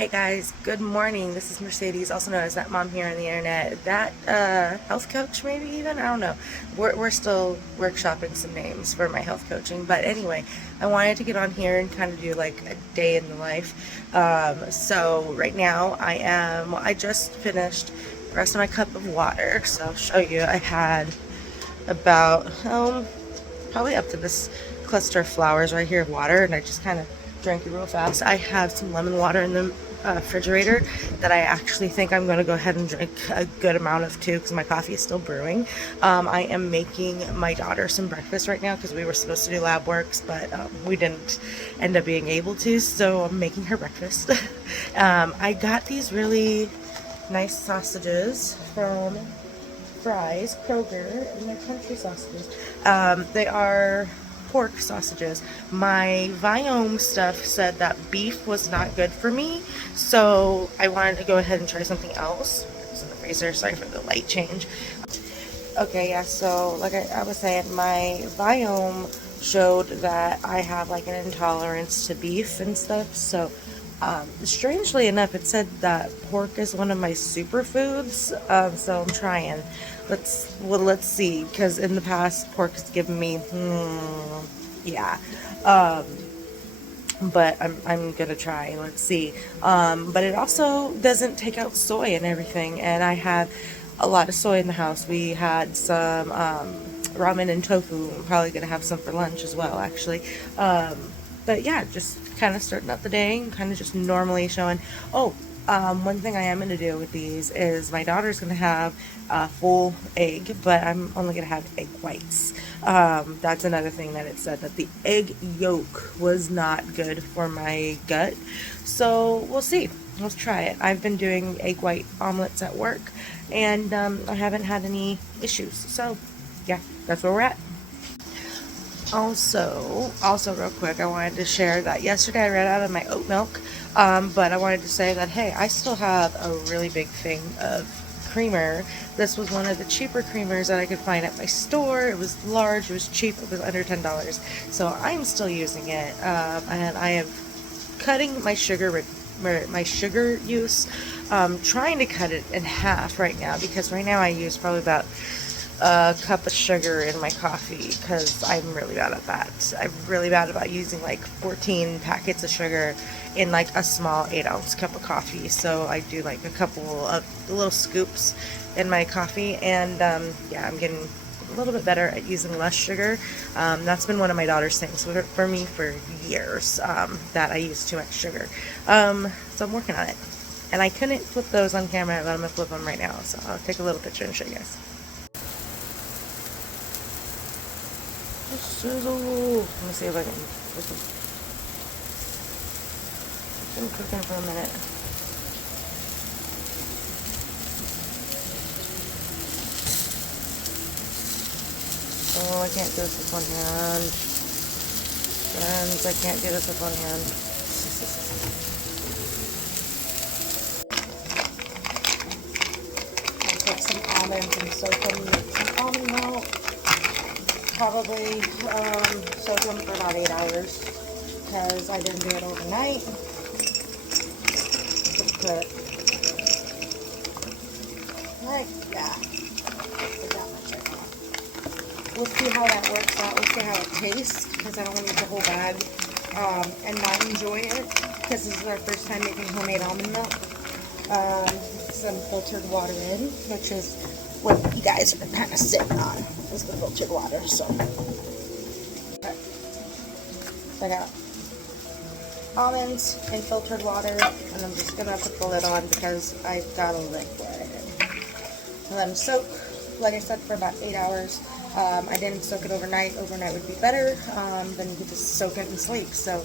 Hey guys, good morning. This is Mercedes, also known as That Mom Here on the Internet. That health coach, maybe even? I don't know. We're still workshopping some names for my health coaching. But anyway, I wanted to get on here and kind of do like a day in the life. So right now I just finished the rest of my cup of water. So I'll show you. I had about, probably up to this cluster of flowers right here of water, and I just kind of drank it real fast. I have some lemon water in the refrigerator that I actually think I'm going to go ahead and drink a good amount of too, because my coffee is still brewing. I am making my daughter some breakfast right now because we were supposed to do lab works, but we didn't end up being able to, so I'm making her breakfast. I got these really nice sausages from Fries, Kroger, and they're country sausages. They are pork sausages. My Viome stuff said that beef was not good for me, so I wanted to go ahead and try something else. It's in the freezer. Sorry for the light change. Okay, yeah, so like I was saying, my Viome showed that I have like an intolerance to beef and stuff, so strangely enough, it said that pork is one of my superfoods, so I'm trying. Let's see, because in the past, pork has given me, yeah, but I'm gonna try. Let's see. But it also doesn't take out soy and everything, and I have a lot of soy in the house. We had some ramen and tofu. I'm probably gonna have some for lunch as well, actually. But yeah, just kind of starting out the day and kind of just normally showing. Oh, one thing I am going to do with these is my daughter's going to have a full egg, but I'm only going to have egg whites. That's another thing that it said, that the egg yolk was not good for my gut. So we'll see. Let's try it. I've been doing egg white omelets at work, and I haven't had any issues. So yeah, that's where we're at. Also real quick, I wanted to share that yesterday I ran out of my oat milk, but I wanted to say that, hey, I still have a really big thing of creamer. This was one of the cheaper creamers that I could find at my store. It was large, it was cheap, it was under $10. So I'm still using it, and I am cutting my sugar use, trying to cut it in half right now, because right now I use probably about a cup of sugar in my coffee, because I'm really bad at that. I'm really bad about using like 14 packets of sugar in like a small 8-ounce cup of coffee. So I do like a couple of little scoops in my coffee, and yeah, I'm getting a little bit better at using less sugar. That's been one of my daughter's things for me for years, that I use too much sugar. So I'm working on it, and I couldn't flip those on camera, but I'm gonna flip them right now. So I'll take a little picture and show you guys. Sizzle. Let me see if I can. It's been cooking for a minute. Oh, I can't do this with one hand. Friends, I can't do this with one hand. I'll take some almonds and soak them with some almond milk. Probably soak them for about 8 hours, because I didn't do it overnight. Just put, right, yeah. We'll see how that works out. We'll see how it tastes, because I don't want to eat the whole bag and not enjoy it, because this is our first time making homemade almond milk. Some filtered water in, which is what you guys are kind of sitting on, is the filtered water. So I got almonds and filtered water, and I'm just gonna put the lid on because I've got a liquid. And let them soak, like I said, for about 8 hours. I didn't soak it overnight. Overnight would be better. Then you could just soak it and sleep. So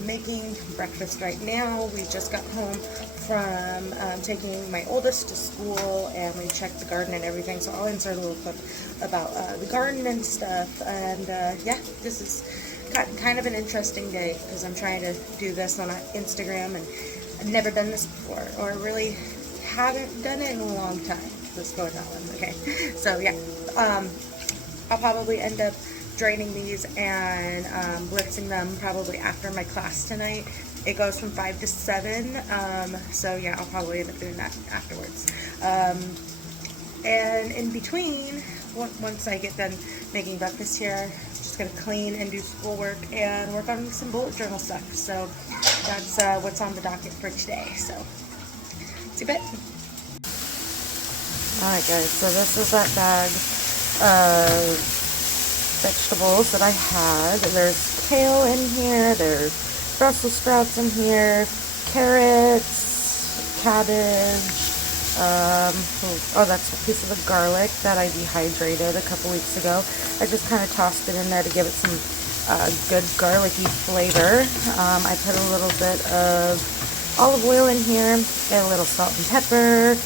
making breakfast right now. We just got home from taking my oldest to school, and we checked the garden and everything. So I'll insert a little clip about the garden and stuff. And yeah, this is kind of an interesting day, because I'm trying to do this on Instagram, and I've never done this before, or really haven't done it in a long time. Let's go with that one. Okay, so yeah, I'll probably end up draining these and blitzing them probably after my class tonight, It goes from 5 to 7, so yeah, I'll probably end up doing that afterwards. And in between, once I get done making breakfast here, I'm just going to clean and do schoolwork and work on some bullet journal stuff. So that's what's on the docket for today. So, see you in a bit. Alright guys, so this is that bag of vegetables that I had. There's kale in here, there's Brussels sprouts in here, carrots, cabbage, oh, that's a piece of the garlic that I dehydrated a couple weeks ago. I just kind of tossed it in there to give it some good garlicky flavor. I put a little bit of olive oil in here, a little salt and pepper.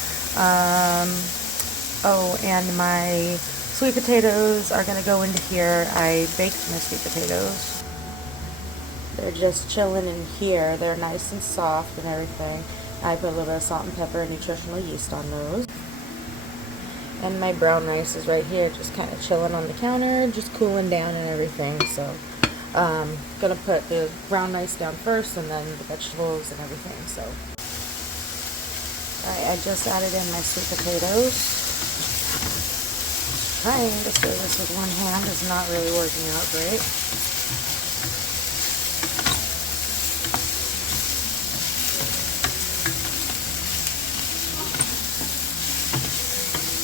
Oh, and my sweet potatoes are going to go into here. I baked my sweet potatoes. They're just chilling in here. They're nice and soft and everything. I put a little bit of salt and pepper and nutritional yeast on those. And my brown rice is right here, just kind of chilling on the counter, just cooling down and everything. So, gonna put the brown rice down first and then the vegetables and everything. So, alright, I just added in my sweet potatoes. Trying to do this with one hand is not really working out great.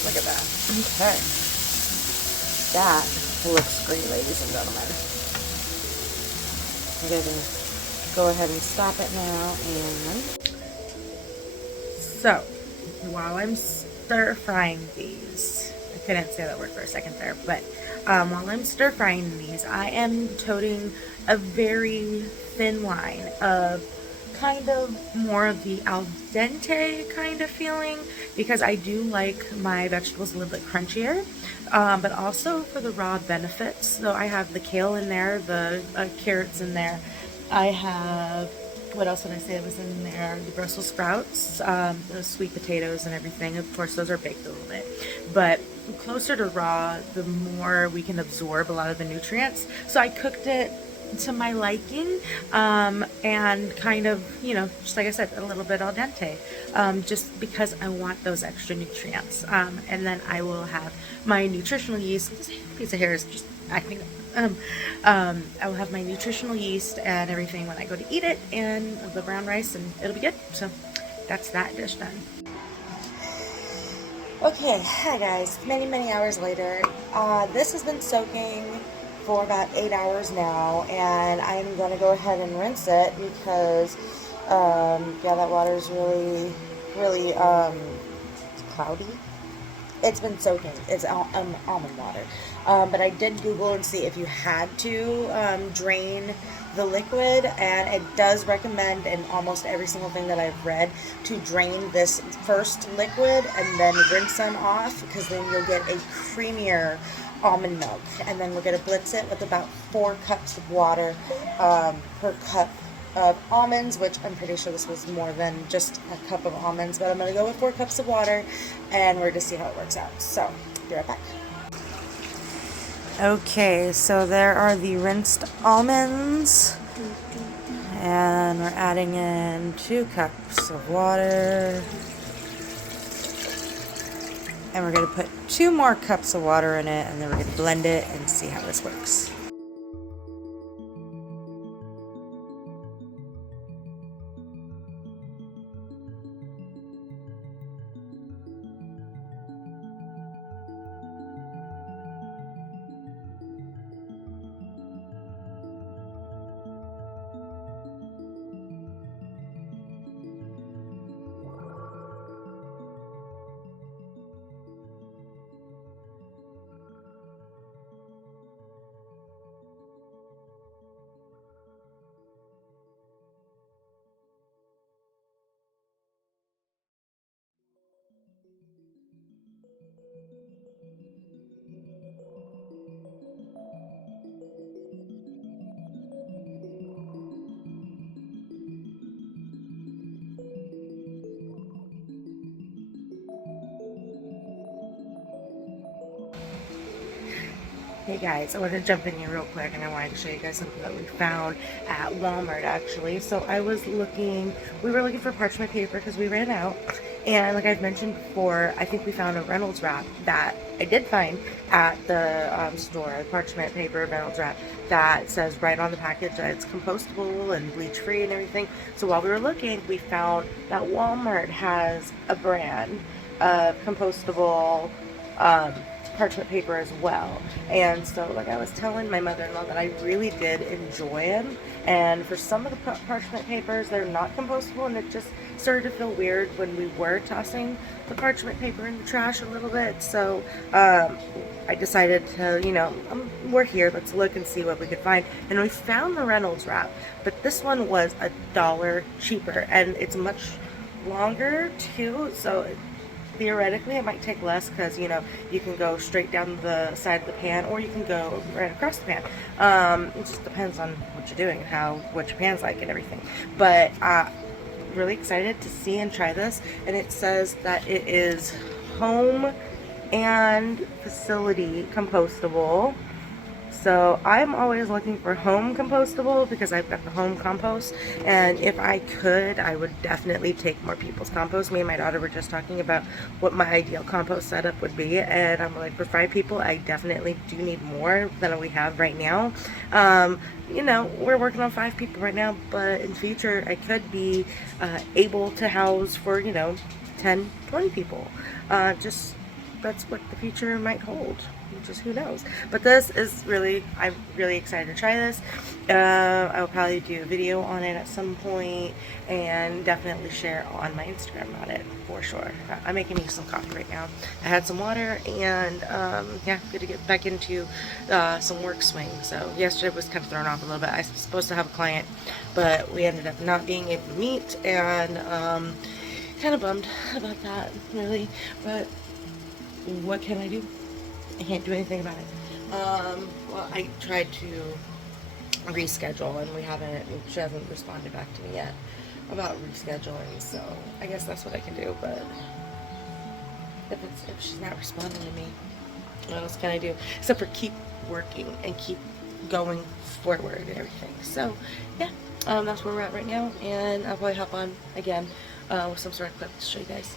Look at that. Okay. That looks great, ladies and gentlemen. I'm going to go ahead and stop it now. And so, while I'm stir frying these, I couldn't say that word for a second there, but while I'm stir frying these, I am toting a very thin line of kind of more of the al dente kind of feeling, because I do like my vegetables a little bit crunchier, but also for the raw benefits. So I have the kale in there, the carrots in there. I have, what else did I say was in there? The Brussels sprouts, the sweet potatoes and everything. Of course, those are baked a little bit, but closer to raw, the more we can absorb a lot of the nutrients. So I cooked it to my liking, and kind of, you know, just like I said, a little bit al dente, just because I want those extra nutrients. And then I will have my nutritional yeast. This piece of hair is just acting up. I will have my nutritional yeast and everything when I go to eat it, and the brown rice, and it'll be good. So that's that dish done. Okay, hi guys, many hours later. This has been soaking for about 8 hours now, and I'm going to go ahead and rinse it because, yeah, that water is really cloudy. It's been soaking. It's almond water. But I did Google and see if you had to drain the liquid, and it does recommend in almost every single thing that I've read to drain this first liquid and then rinse them off, because then you'll get a creamier almond milk. And then we're going to blitz it with about 4 cups of water per cup of almonds, which I'm pretty sure this was more than just a cup of almonds, but I'm going to go with 4 cups of water, and we're going to see how it works out. So, be right back. Okay, so there are the rinsed almonds, and we're adding in 2 cups of water, and we're going to put 2 more cups of water in it, and then we're going to blend it and see how this works. Hey guys, I wanted to jump in here real quick and I wanted to show you guys something that we found at Walmart actually. So I was looking, we were looking for parchment paper because we ran out. And like I've mentioned before, I think we found a Reynolds wrap that I did find at the store, parchment paper Reynolds wrap that says right on the package that it's compostable and bleach free and everything. So while we were looking, we found that Walmart has a brand of compostable parchment paper as well. And so like I was telling my mother-in-law that I really did enjoy them, and for some of the parchment papers they're not compostable, and it just started to feel weird when we were tossing the parchment paper in the trash a little bit. So I decided to, we're here, let's look and see what we could find. And we found the Reynolds wrap, but this one was $1 cheaper, and it's much longer too, so theoretically it might take less because you can go straight down the side of the pan, or you can go right across the pan. It just depends on what you're doing and what your pan's like and everything. But really excited to see and try this, and it says that it is home and facility compostable. So I'm always looking for home compostable because I've got the home compost, and if I could, I would definitely take more people's compost. Me and my daughter were just talking about what my ideal compost setup would be, and I'm like, for 5 people, I definitely do need more than we have right now. We're working on 5 people right now, but in future, I could be able to house for, 10, 20 people. That's what the future might hold. Just who knows. But this is I'm really excited to try this. I will probably do a video on it at some point, and definitely share on my Instagram about it for sure. I'm making me some coffee right now. I had some water, and yeah, good to get back into some work swing. So yesterday was kind of thrown off a little bit. I was supposed to have a client, but we ended up not being able to meet, and kind of bummed about that, really. But what can I do? I can't do anything about it. Well, I tried to reschedule, and she hasn't responded back to me yet about rescheduling, so I guess that's what I can do. But if she's not responding to me, what else can I do? Except for keep working and keep going forward and everything. So yeah, that's where we're at right now, and I'll probably hop on again with some sort of clip to show you guys.